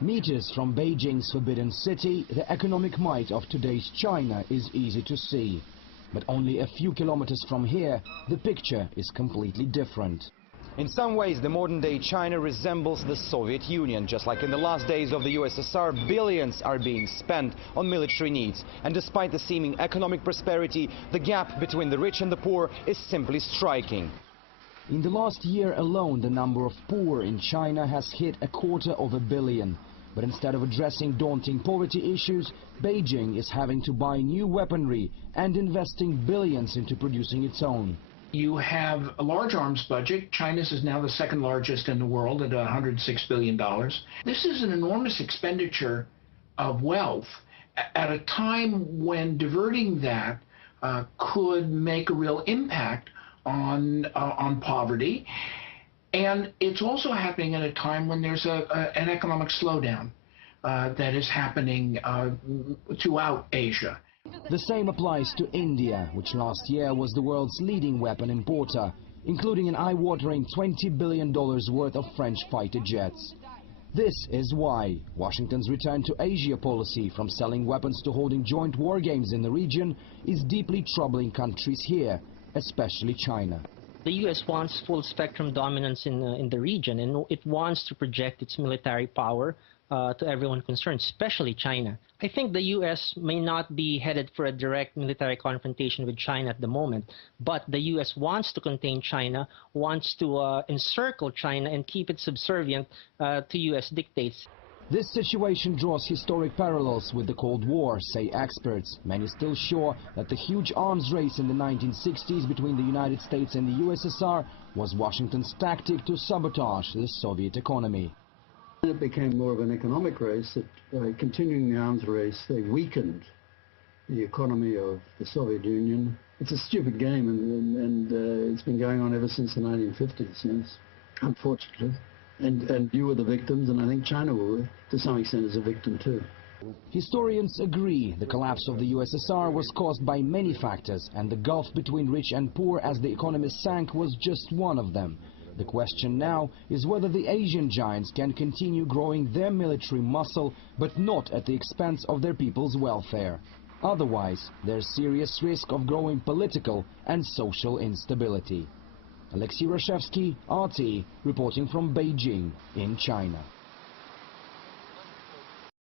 Meters from Beijing's Forbidden City, the economic might of today's China is easy to see. But only a few kilometers from here, the picture is completely different. In some ways, the modern-day China resembles the Soviet Union. Just like in the last days of the USSR, billions are being spent on military needs. And despite the seeming economic prosperity, the gap between the rich and the poor is simply striking. In the last year alone, the number of poor in China has hit 250 million. But instead of addressing daunting poverty issues, Beijing is having to buy new weaponry and investing billions into producing its own. You have a large arms budget. China's is now the second largest in the world at $106 billion. This is an enormous expenditure of wealth at a time when diverting that could make a real impact on poverty. And it's also happening at a time when there's an economic slowdown that is happening throughout Asia. The same applies to India, which last year was the world's leading weapon importer, including an eye-watering $20 billion worth of French fighter jets. This is why Washington's return to Asia policy, from selling weapons to holding joint war games in the region, is deeply troubling countries here, especially China. The U.S. wants full-spectrum dominance in the region, and it wants to project its military power to everyone concerned, especially China. I think the U.S. may not be headed for a direct military confrontation with China at the moment, but the U.S. wants to contain China, wants to encircle China and keep it subservient to U.S. dictates. This situation draws historic parallels with the Cold War, say experts. Many still sure that the huge arms race in the 1960s between the United States and the USSR was Washington's tactic to sabotage the Soviet economy. It became more of an economic race. By continuing the arms race, they weakened the economy of the Soviet Union. It's a stupid game, and it's been going on ever since the 1950s, yes, unfortunately. And you were the victims, and I think China will, to some extent, is a victim too. Historians agree the collapse of the USSR was caused by many factors, and the gulf between rich and poor as the economy sank was just one of them. The question now is whether the Asian giants can continue growing their military muscle, but not at the expense of their people's welfare. Otherwise, there's serious risk of growing political and social instability. Alexei Rashevsky, RT, reporting from Beijing in China.